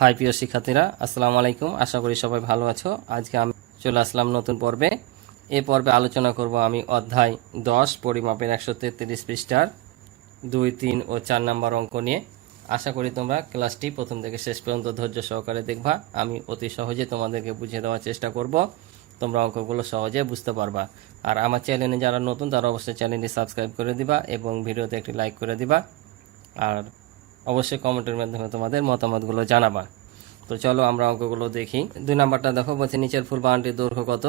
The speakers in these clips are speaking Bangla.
হাই, প্রিয় শিক্ষার্থীরা, আসসালামু আলাইকুম। আশা করি সবাই ভালো আছো। আজকে আমি চলে আসলাম নতুন পর্বে। এই পর্বে আলোচনা করব আমি অধ্যায় দশ, পরিমাপের একশো তেত্রিশ পৃষ্ঠার দুই, তিন ও চার নাম্বার অঙ্ক নিয়ে। আশা করি তোমরা ক্লাসটি প্রথম থেকে শেষ পর্যন্ত ধৈর্য সহকারে দেখবা। আমি অতি সহজে তোমাদেরকে বুঝিয়ে দেওয়ার চেষ্টা করব। তোমরা অঙ্কগুলো সহজে বুঝতে পারবা। আর আমার চ্যানেলে যারা নতুন, তারা অবশ্যই চ্যানেলটি সাবস্ক্রাইব করে দিবা এবং ভিডিওতে একটি লাইক করে দিবা। আর অবশ্যই কমেন্টের মাধ্যমে তোমাদের মতামতগুলো জানাবা। তো চলো আমরা অঙ্কগুলো দেখি। দুই নাম্বারটা দেখো, বলছে, নিচের ফুল বাগানটির দৈর্ঘ্য কত?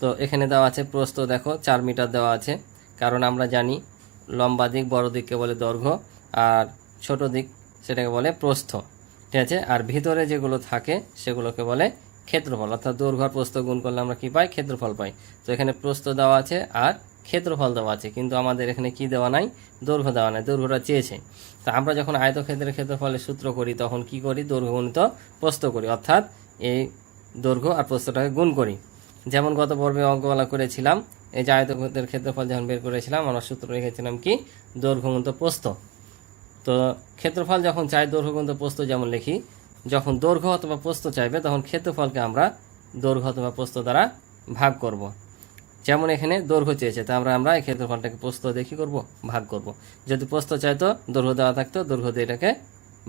তো এখানে দেওয়া আছে, প্রস্থ দেখো, চার মিটার দেওয়া আছে। কারণ আমরা জানি লম্বা দিক, বড় দিককে বলে দৈর্ঘ্য, আর ছোট দিক সেটাকে বলে প্রস্থ। ঠিক আছে? আর ভিতরে যেগুলো থাকে, সেগুলোকে বলে ক্ষেত্রফল। অর্থাৎ দৈর্ঘ্য প্রস্থ গুণ করলে আমরা কি পাই? ক্ষেত্রফল পাই। তো এখানে প্রস্থ দেওয়া আছে, আর ক্ষেত্রফল দেওয়া আছে, কিন্তু আমাদের এখানে কি দেওয়া নাই? দৈর্ঘ্য দেওয়া নাই, দৈর্ঘ্যটা চেয়েছে। তা আমরা যখন আয়তক্ষেত্রের ক্ষেত্রফলের সূত্র করি, তখন কি করি? দৈর্ঘ্য গুণিত প্রস্থ করি, অর্থাৎ এই দৈর্ঘ্য আর প্রস্থটাকে গুণ করি। যেমন গত পর্বে অঙ্কবেলা করেছিলাম, এই যে আয়তক্ষেত্রের ক্ষেত্রফল যখন বের করেছিলাম, আমরা সূত্র রেখেছিলাম কি? দৈর্ঘ্য গুণিত প্রস্থ। তো ক্ষেত্রফল যখন চাই দৈর্ঘ্য গুণিত প্রস্থ যেমন লিখি, যখন দৈর্ঘ্য অথবা প্রস্থ চাইবে, তখন ক্ষেত্রফলকে আমরা দৈর্ঘ্য অথবা প্রস্থ দ্বারা ভাগ করব। যেমন এখানে দৈর্ঘ্য চেয়েছে, তা আমরা আমরা এই ক্ষেত্রফলটাকে প্রস্থ দিয়ে কী করব? ভাগ করব। যদি প্রস্থ চাইতো দৈর্ঘ্য দেওয়া থাকতো, দৈর্ঘ্য দিয়ে এটাকে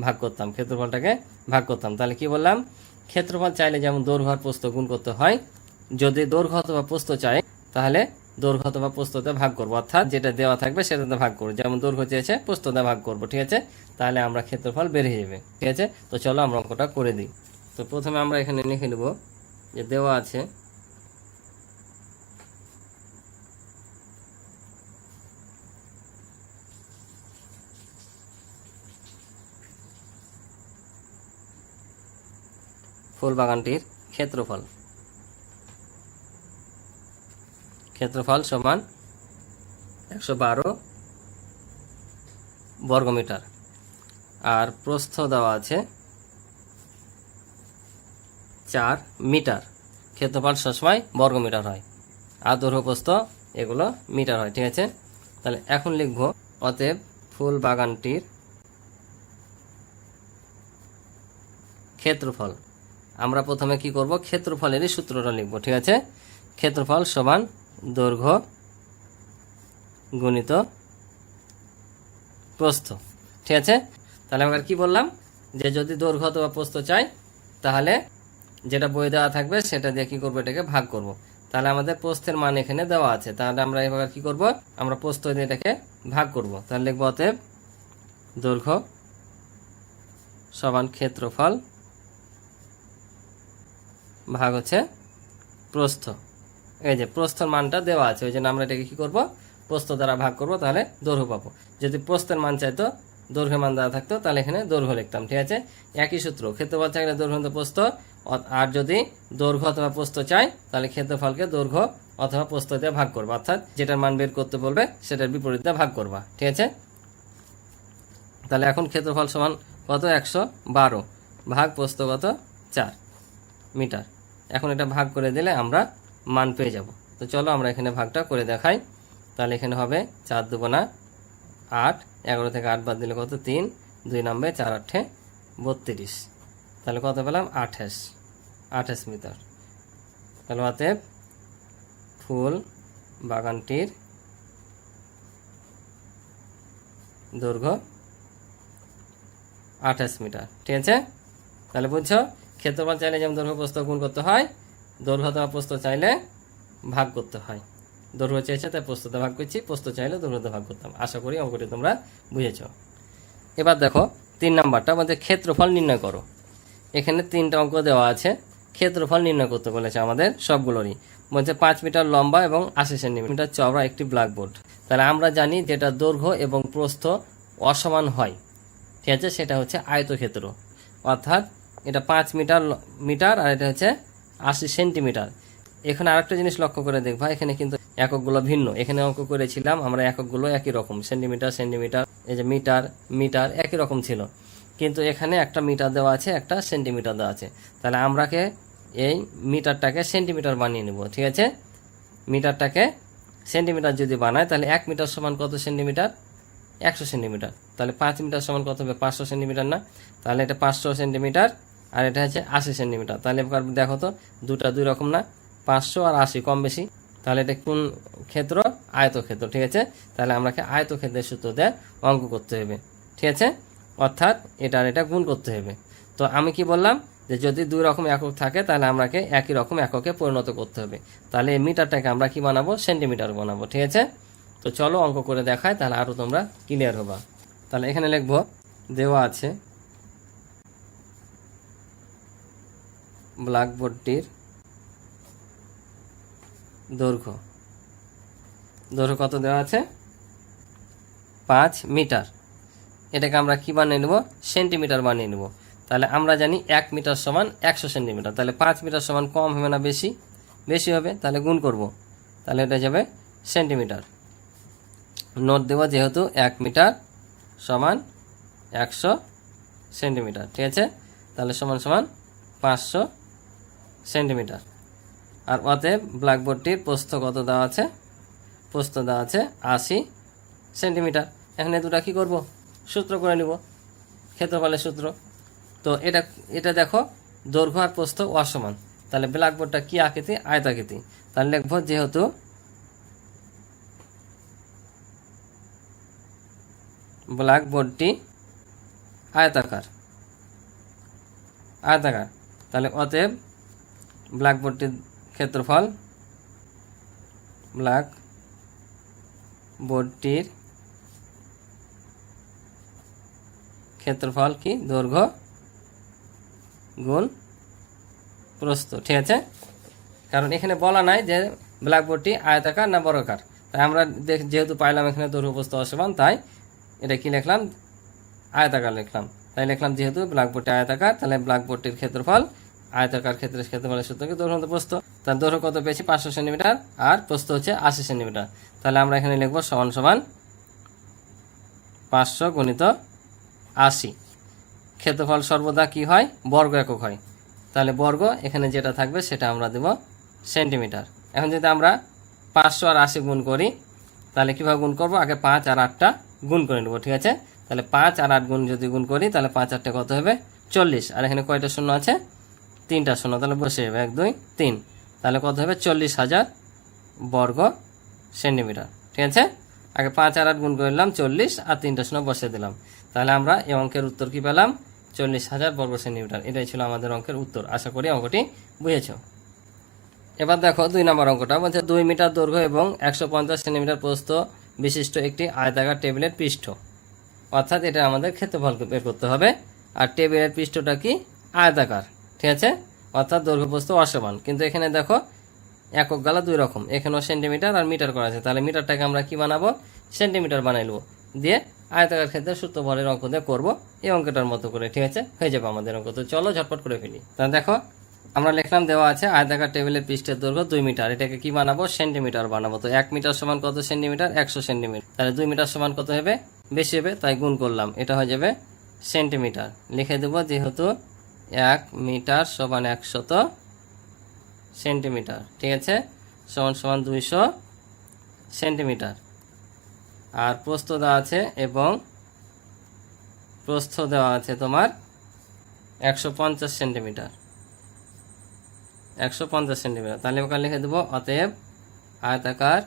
ভাগ করতাম, ক্ষেত্রফলটাকে ভাগ করতাম। তাহলে কি বললাম? ক্ষেত্রফল চাইলে যেমন দৈর্ঘ্য আর প্রস্থ গুণ করতে হয়, যদি দৈর্ঘ্য অথবা প্রস্থ চাই তাহলে দৈর্ঘ্য অথবা প্রস্থতে ভাগ করব। অর্থাৎ যেটা দেওয়া থাকবে সেটাতে ভাগ করব। যেমন দৈর্ঘ্য চেয়েছে, প্রস্থতে ভাগ করব, ঠিক আছে? তাহলে আমরা ক্ষেত্রফল বেড়ে যাবে, ঠিক আছে? তো চলো আমরা অঙ্কটা করে দিই। তো প্রথমে আমরা এখানে লিখে নেব যে দেওয়া আছে ফুল বাগানটির ক্ষেত্রফল। ক্ষেত্রফল সমান একশো বারো বর্গমিটার আর প্রস্থ দেওয়া আছে চার মিটার। ক্ষেত্রফল সবসময় বর্গমিটার হয়। আর দৈর্ঘ্য প্রস্থ এগুলো মিটার হয়, ঠিক আছে? তাহলে এখন লিখব, অতএব ফুল বাগানটির ক্ষেত্রফল। আমরা প্রথমে কি করব? ক্ষেত্রফলেরই সূত্রটা লিখব, ঠিক আছে? ক্ষেত্রফল সমান দৈর্ঘ্য গুণিত প্রস্থ, ঠিক আছে? তাহলে আমরা কি বললাম? যে যদি দৈর্ঘ্য অথবা প্রস্থ চাই, তাহলে যেটা বই দেওয়া থাকবে, সেটা দিয়ে কি করব? এটাকে ভাগ করব। তাহলে আমাদের প্রস্থের মান এখানে দেওয়া আছে। তাহলে আমরা এবার কি করব? আমরা প্রস্থ দিয়ে এটাকে ভাগ করব। তাহলে লিখব অতএব দৈর্ঘ্য সমান ক্ষেত্রফল ভাগ হচ্ছে প্রস্থ। এই যে প্রস্থের মানটা দেওয়া আছে, ওই জন্য আমরা এটাকে কি করব? প্রস্থ দ্বারা ভাগ করব, তাহলে দৈর্ঘ্য পাবো। যদি প্রস্থের মান চাইতো দৈর্ঘ্য মান দেওয়া থাকতো, তাহলে এখানে দৈর্ঘ্য লিখতাম, ঠিক আছে? একই সূত্র, ক্ষেত্রফল চাইলে দৈর্ঘ্য প্রস্থ আর যদি দৈর্ঘ্য অথবা প্রস্থ চাই, তাহলে ক্ষেত্রফলকে দৈর্ঘ্য অথবা প্রস্থ দিয়ে ভাগ করব, অর্থাৎ যেটার মান বের করতে বলবে, সেটার বিপরীতে ভাগ করবা, ঠিক আছে? তাহলে এখন ক্ষেত্রফল সমান কত? একশো বারো, ভাগ প্রস্থ চার মিটার। এখন এটা ভাগ করে দিলে আমরা মান পেয়ে যাব। তো চলো আমরা এখানে ভাগটা করে দেখাই। তাহলে এখানে হবে চার দুগুণা আট, এগারো থেকে আট বাদ দিলে কত? তিন। দুই নম্বরে চার আটে বত্রিশ। তাহলে কত পেলাম? আঠাশ। আঠাশ মিটার। তাহলে অতএব ফুল বাগানটির দৈর্ঘ্য আঠাশ মিটার। ঠিক আছে? তাহলে বুঝছ? ক্ষেত্রফল চাইলে যেমন দৈর্ঘ্য প্রস্থ গুণ করতে হয়, দৈর্ঘ্য অথবা প্রস্থ চাইলে ভাগ করতে হয়। দৈর্ঘ্য চেয়েছে তাই প্রস্থতে ভাগ করছি, প্রস্থ চাইলে দৈর্ঘ্যতে ভাগ করতাম আশা করি অঙ্কটি তোমরা বুঝেছ। এবার দেখো, তিন নাম্বারটা বলতে ক্ষেত্রফল নির্ণয় করো। এখানে তিনটা অঙ্ক দেওয়া আছে, ক্ষেত্রফল নির্ণয় করতে বলেছে আমাদের সবগুলোরই। বলছে পাঁচ মিটার লম্বা এবং আশি সেন্টিমিটার চওড়া একটি ব্ল্যাকবোর্ড। তাহলে আমরা জানি যেটা দৈর্ঘ্য এবং প্রস্থ অসমান হয়। ঠিক আছে, সেটা হচ্ছে আয়তক্ষেত্র। অর্থাৎ এটা পাঁচ মিটার মিটার আর এটা হচ্ছে আশি সেন্টিমিটার। এখানে আরেকটা জিনিস লক্ষ্য করে দেখবা এখানে কিন্তু এককগুলো ভিন্ন। এখানে অঙ্ক করেছিলাম, আমরা এককগুলো একই রকম, সেন্টিমিটার সেন্টিমিটার, এই যে মিটার মিটার একই রকম ছিল। কিন্তু এখানে একটা মিটার দেওয়া আছে, একটা সেন্টিমিটার দেওয়া আছে। তাহলে আমরাকে এই মিটারটাকে সেন্টিমিটার বানিয়ে নেব, ঠিক আছে? মিটারটাকে সেন্টিমিটার যদি বানায়, তাহলে এক মিটার সমান কত সেন্টিমিটার? একশো সেন্টিমিটার। তাহলে পাঁচ মিটার সমান কত হবে? পাঁচশো সেন্টিমিটার না। তাহলে এটা পাঁচশো সেন্টিমিটার আর এটা হচ্ছে আশি সেন্টিমিটার। তাহলে দেখো তো, দুটা দুই রকম না? পাঁচশো আর আশি, কম বেশি। তাহলে এটা কোন ক্ষেত্র? আয়তক্ষেত্র, ঠিক আছে? তাহলে আমাকে আয়তক্ষেত্রের সূত্র দিয়ে অঙ্ক করতে হবে, ঠিক আছে? অর্থাৎ এটা আর এটা গুণ করতে হবে। তো আমি কি বললাম যে যদি দুই রকম একক থাকে, তাহলে আমাকে একই রকম এককে পরিণত করতে হবে। তাহলে এই মিটারটাকে আমরা কি বানাবো? সেন্টিমিটার বানাবো, ঠিক আছে? তো চলো অঙ্ক করে দেখায় তাহলে আরও তোমরা ক্লিয়ার হবা। তাহলে এখানে লিখব, দেওয়া আছে। ব্ল্যাকবোর্ডটির দৈর্ঘ্য। দৈর্ঘ্য কত দেওয়া আছে? পাঁচ মিটার। এটাকে আমরা কি বানিয়ে নেব? সেন্টিমিটার বানিয়ে নেব। তাহলে আমরা জানি এক মিটার সমান একশো সেন্টিমিটার। তাহলে পাঁচ মিটার সমান কম হবে না বেশি? বেশি হবে। তাহলে গুণ করব। তাহলে এটা যাবে সেন্টিমিটার। নোট দেব যেহেতু এক মিটার সমান একশো সেন্টিমিটার। ঠিক আছে? তাহলে সমান সমান পাঁচশো সেন্টিমিটার। আর অতএব ব্ল্যাকবোর্ডটির প্রস্থ কত দেওয়া আছে? প্রস্থ দেওয়া আছে আশি সেন্টিমিটার। এখানে দুটা কি করব? সূত্র করে নিব। ক্ষেত্রফলের সূত্র। তো এটা এটা দেখো, দৈর্ঘ্য আর প্রস্থ অসমান। তাহলে ব্ল্যাকবোর্ডটা কি আকৃতি? আয়তাকৃতি। তাহলে লিখব যেহেতু ব্ল্যাকবোর্ডটি আয়তাকার। আয়তাকার। তাহলে অতএব ব্ল্যাকবোর্ডটির ক্ষেত্রফল ব্ল্যাক বোর্ডটির ক্ষেত্রফল কি? দৈর্ঘ্য গুণ প্রস্থ, ঠিক আছে? কারণ এখানে বলা নাই যে ব্ল্যাকবোর্ডটি আয়তাকার না বর্গাকার। তাই আমরা যেহেতু পাইলাম এখানে দৈর্ঘ্য, প্রস্থ অসমান, তাই এটা কি লিখলাম? আয়তাকার লিখলাম। তাই লিখলাম যেহেতু ব্ল্যাকবোর্ডটি আয়তাকার, তাহলে ব্ল্যাকবোর্ডটির ক্ষেত্রফল আয়তাকার ক্ষেত্রের ক্ষেত্রফলের সূত্র কি? দৈর্ঘ্য প্রস্থ। তার দৈর্ঘ্য কত পেয়েছি? পাঁচশো সেন্টিমিটার। আর প্রস্থ হচ্ছে আশি সেন্টিমিটার। তাহলে আমরা এখানে লিখব সমান সমান পাঁচশো গণিত আশি। ক্ষেত্রফল সর্বদা কি হয়? বর্গ একক হয়। তাহলে বর্গ এখানে যেটা থাকবে সেটা আমরা দেব সেন্টিমিটার। এখন যদি আমরা পাঁচশো আর আশি গুণ করি, তাহলে কীভাবে গুণ করব? আগে পাঁচ আর আটটা গুণ করে নেব, ঠিক আছে? তাহলে পাঁচ আর আট গুণ যদি গুণ করি, তাহলে পাঁচ আটটা কত হবে? চল্লিশ। আর এখানে কয়টা শূন্য আছে? তিনটা শূন্য, তাহলে বসে যাবে এক, দুই, তিন। তাহলে কত হবে? চল্লিশ হাজার বর্গ সেন্টিমিটার। ঠিক আছে? আগে পাঁচ আর আট গুণ করলাম চল্লিশ, আর তিনটা শূন্য বসে দিলাম। তাহলে আমরা এই অঙ্কের উত্তর কি পেলাম? চল্লিশ হাজার বর্গ সেন্টিমিটার। এটাই ছিল আমাদের অঙ্কের উত্তর। আশা করি অঙ্কটি বুঝেছ। এবার দেখো দুই নম্বর অঙ্কটা। বলছে দুই মিটার দৈর্ঘ্য এবং একশো পঞ্চাশ সেন্টিমিটার প্রস্ত বিশিষ্ট একটি আয়তাকার টেবিলের পৃষ্ঠ। অর্থাৎ এটা আমাদের ক্ষেত্রফল বের করতে হবে। আর টেবিলের পৃষ্ঠটা কি? আয়তাকার। ঠিক আছে? অর্থাৎ দৈর্ঘ্য প্রস্থ অসমান কিন্তু এখানে দেখো, একক গালা দুই রকম। এখানেও সেন্টিমিটার আর মিটার করা আছে। তাহলে মিটারটাকে আমরা কি বানাবো? সেন্টিমিটার বানাইলবো দিয়ে আয়তাকার ক্ষেত্রে সূত্র ভরের অঙ্ক দিয়ে করব এই অঙ্কটার মতো করে, ঠিক আছে? হয়ে যাবে আমাদের অঙ্ক। তো চলো ঝটপট করে ফেলি। তা দেখো, আমরা লিখলাম দেওয়া আছে আয়তাকার টেবিলের পৃষ্ঠের দৈর্ঘ্য দুই মিটার। এটাকে কি বানাবো? সেন্টিমিটার বানাবো। তো এক মিটার সমান কত সেন্টিমিটার? একশো সেন্টিমিটার। তাহলে দুই মিটার সমান কত হবে? বেশি হবে, তাই গুণ করলাম। এটা হয়ে যাবে সেন্টিমিটার। লিখে দেবো যেহেতু এক মিটার সমান একশত সেন্টিমিটার, ঠিক আছে? সমান সমান দুইশো সেন্টিমিটার। আর প্রস্থ দেওয়া আছে এবং প্রস্থ দেওয়া আছে তোমার একশো পঞ্চাশ সেন্টিমিটার। একশো পঞ্চাশ সেন্টিমিটার। তাহলে ওখানে লিখে দেবো, অতএব আয়তাকার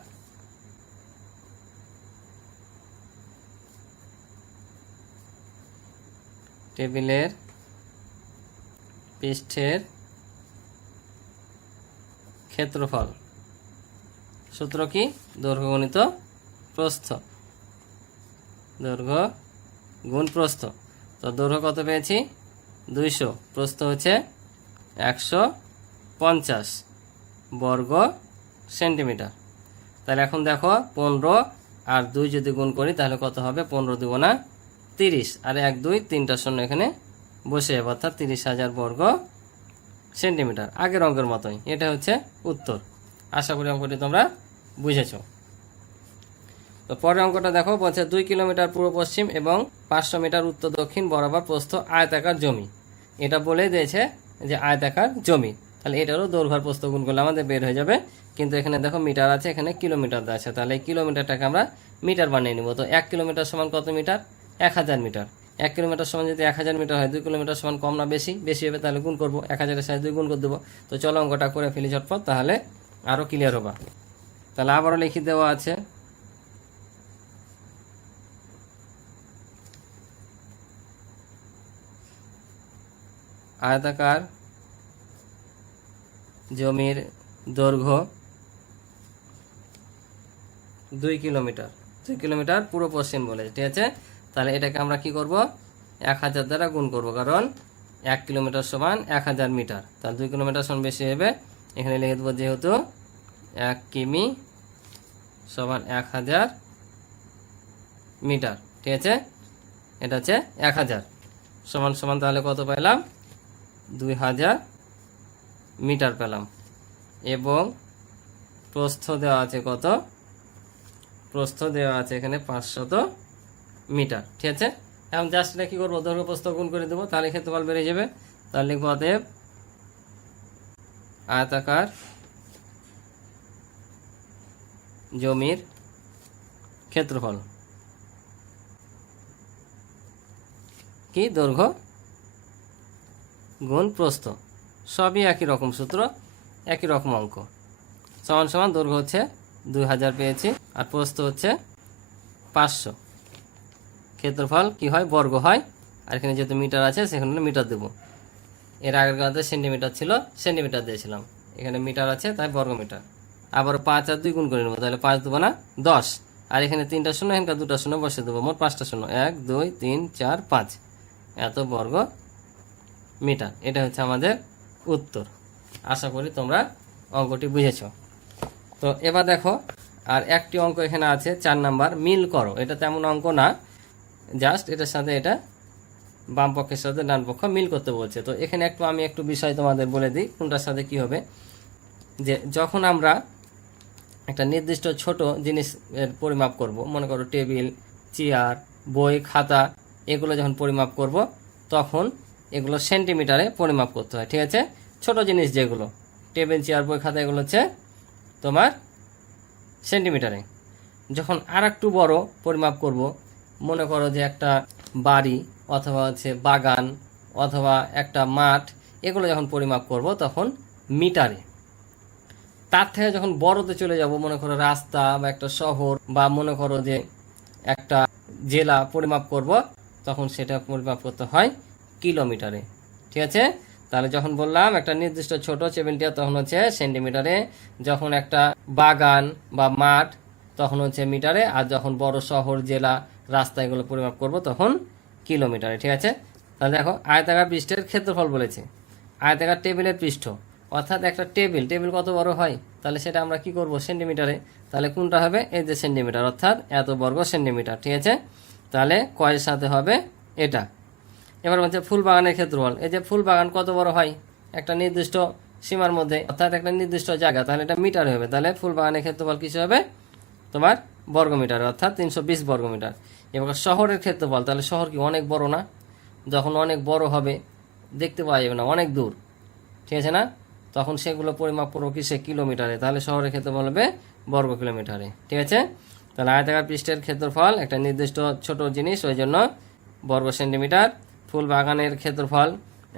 টেবিলের পৃষ্ঠের ক্ষেত্রফল। সূত্র কি? দৈর্ঘ্য গণিত প্রস্থ। দৈর্ঘ্য গুণ প্রস্থ। তো দৈর্ঘ্য কত পেয়েছি? দুইশো। প্রস্থ হচ্ছে একশো পঞ্চাশ বর্গ সেন্টিমিটার। তাহলে এখন দেখো, পনেরো আর দুই যদি গুণ করি, তাহলে কত হবে? পনেরো না তিরিশ। আর এক, দুই, তিনটা শূন্য এখানে বসে যাবে, অর্থাৎ তিরিশ হাজার বর্গ সেন্টিমিটার। আগের অঙ্কের মতোই, এটা হচ্ছে উত্তর। আশা করি অঙ্কটি তোমরা বুঝেছ। তো পরের অঙ্কটা দেখো, বলছে দুই কিলোমিটার পূর্ব পশ্চিম এবং পাঁচশো মিটার উত্তর দক্ষিণ বরাবর প্রস্থ আয়তাকার জমি। এটা বলে দিয়েছে যে আয়তাকার জমি। তাহলে এটারও দৈর্ঘ্য প্রস্থ গুণ আমাদের বের হয়ে যাবে। কিন্তু এখানে দেখো মিটার আছে, এখানে কিলোমিটার আছে। তাহলে এই কিলোমিটারটাকে আমরা মিটার বানিয়ে নিব। তো এক কিলোমিটার সমান কত মিটার? এক হাজার মিটার। এক কিলোমিটার সমান যদি এক হাজার মিটার হয়, দুই কিলোমিটার সমান কম না বেশি বেশি হবে তাহলে গুণ করব। এক হাজারের সাথে দুই গুণ করে দেবো। তো চলো অঙ্কটা করে ফেলি ঝটপট, তাহলে আরও ক্লিয়ার হবা। তাহলে আবারও লিখে দেওয়া আছে। আয়তাকার জমির দৈর্ঘ্য দুই কিলোমিটার। দুই কিলোমিটার পুরো পশ্চিম বলেছে ঠিক আছে? তাহলে এটাকে আমরা কি করব? এক হাজার দ্বারা গুণ করব, কারণ এক কিলোমিটার সমান এক হাজার মিটার। তাহলে দুই কিলোমিটার সমান বেশি হবে। এখানে লিখে দেবো যেহেতু এক কিমি সমান এক হাজার মিটার। ঠিক আছে? এটা হচ্ছে এক হাজার। সমান সমান তাহলে কত পেলাম? দুই হাজার মিটার পেলাম। এবং প্রস্থ দেওয়া আছে কত? প্রস্থ দেওয়া আছে এখানে পাঁচশত মিটার, ঠিক আছে? এখন জাস্ট এটা কী করব? দৈর্ঘ্য প্রস্থ গুণ করে দেবো, তাহলে ক্ষেত্রফল বেড়ে যাবে। তাহলে লিখব অতএব আয়তাকার জমির ক্ষেত্রফল। কি? দৈর্ঘ্য গুণ প্রস্থ। সবই একই রকম সূত্র, একই রকম অঙ্ক। সমান সমান দৈর্ঘ্য হচ্ছে দুই হাজার পেয়েছি, আর প্রস্থ হচ্ছে পাঁচশো। ক্ষেত্রফল কি হয়? বর্গ হয়। আর এখানে যেহেতু মিটার আছে, সেখানে মিটার দেবো। এর আগের গাঁতে সেন্টিমিটার ছিল, সেন্টিমিটার দিয়েছিলাম। এখানে মিটার আছে, তাই বর্গ মিটার। আবার পাঁচ আর দুই গুণ করে নেব, তাহলে পাঁচ দেবো না, দশ। আর এখানে তিনটা শূন্য এখানকার দুটা শূন্য, বসে দেবো মোট পাঁচটা শূন্য। এক, দুই, তিন, চার, পাঁচ। এত বর্গ মিটার। এটা হচ্ছে আমাদের উত্তর। আশা করি তোমরা অঙ্কটি বুঝেছ। তো এবার দেখো, আর একটি অঙ্ক এখানে আছে, চার নাম্বার। মিল করো। এটা তেমন অঙ্ক না। জাস্ট এটার সাথে এটা বাম পক্ষের সাথে ডান পক্ষ মিল করতে বলছে। তো এখানে একটু আমি একটু বিষয় তোমাদের বলে দিই, কোনটার সাথে কি হবে? যে যখন আমরা একটা নির্দিষ্ট ছোট জিনিস পরিমাপ করব, মনে করো টেবিল, চেয়ার, বই, খাতা, এগুলো যখন পরিমাপ করব, তখন এগুলো সেন্টিমিটারে পরিমাপ করতে হয়, ঠিক আছে? ছোট জিনিস যেগুলো, টেবিল, চেয়ার, বই, খাতা, এগুলো হচ্ছে তোমার সেন্টিমিটারে। যখন আর একটু বড় পরিমাপ করব মনে করো যে একটা বাড়ি অথবা হচ্ছে বাগান অথবা একটা মাঠ, এগুলো যখন পরিমাপ করব তখন মিটারে। তার থেকে যখন বড়তে চলে যাব, মনে করো রাস্তা বা একটা শহর বা মনে করো যে একটা জেলা পরিমাপ করব, তখন সেটা পরিমাপ করতে হয় কিলোমিটারে। ঠিক আছে? তাহলে যখন বললাম একটা নির্দিষ্ট ছোট চেবেলটিয়া তখন হচ্ছে সেন্টিমিটারে। যখন একটা বাগান বা মাঠ, তখন হচ্ছে মিটারে। আর যখন বড় শহর, জেলা রাস্তা এগুলো পরিমাপ করব তখন কিলোমিটারে, ঠিক আছে? তাহলে দেখো, আয়তাকার পৃষ্ঠের ক্ষেত্রফল বলেছে। আয়তাকার টেবিলের পৃষ্ঠ। অর্থাৎ একটা টেবিল টেবিল কত বড় হয়? তাহলে সেটা আমরা কি করব? সেন্টিমিটারে। তাহলে কোনটা হবে? এই যে সেন্টিমিটার, অর্থাৎ এত বর্গ সেন্টিমিটার, ঠিক আছে? তাহলে কয়ের সাথে হবে এটা। এবার বলছে ফুল বাগানের ক্ষেত্রফল। এই যে ফুল বাগান কত বড় হয়? একটা নির্দিষ্ট সীমার মধ্যে, অর্থাৎ একটা নির্দিষ্ট জায়গা, তাহলে এটা মিটার হবে। তাহলে ফুল বাগানের ক্ষেত্রফল কিছু হবে? তোমার বর্গমিটার, অর্থাৎ তিনশো বিশ বর্গমিটার। এবার শহরের ক্ষেত্রফল তাহলে শহর কি অনেক বড় না? যখন অনেক বড় হবে, দেখতে পাওয়া যাবে না, অনেক দূর। ঠিক আছে না? তখন সেগুলো পরিমাপ করব কিসে কিলোমিটারে। তাহলে শহরের ক্ষেত্রফল হবে বর্গ কিলোমিটারে। ঠিক আছে? তাহলে আয়তাকার পৃষ্ঠের ক্ষেত্রফল, একটা নির্দিষ্ট ছোট জিনিস, ওই জন্য বর্গ সেন্টিমিটার, ফুল বাগানের ক্ষেত্রফল,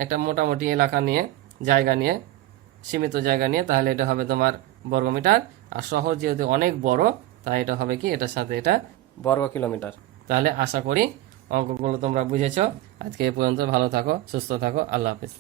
একটা মোটামুটি এলাকা নিয়ে, জায়গা নিয়ে, সীমিত জায়গা নিয়ে, তাহলে এটা হবে তোমার বর্গমিটার আর শহর যেহেতু অনেক বড়, তাই এটা হবে কি? এটার সাথে এটা বর্গ কিলোমিটার। তাহলে আশা করি অঙ্কগুলো তোমরা বুঝেছ। আজকে এ পর্যন্ত ভালো থাকো, সুস্থ থাকো, আল্লাহ হাফিজ।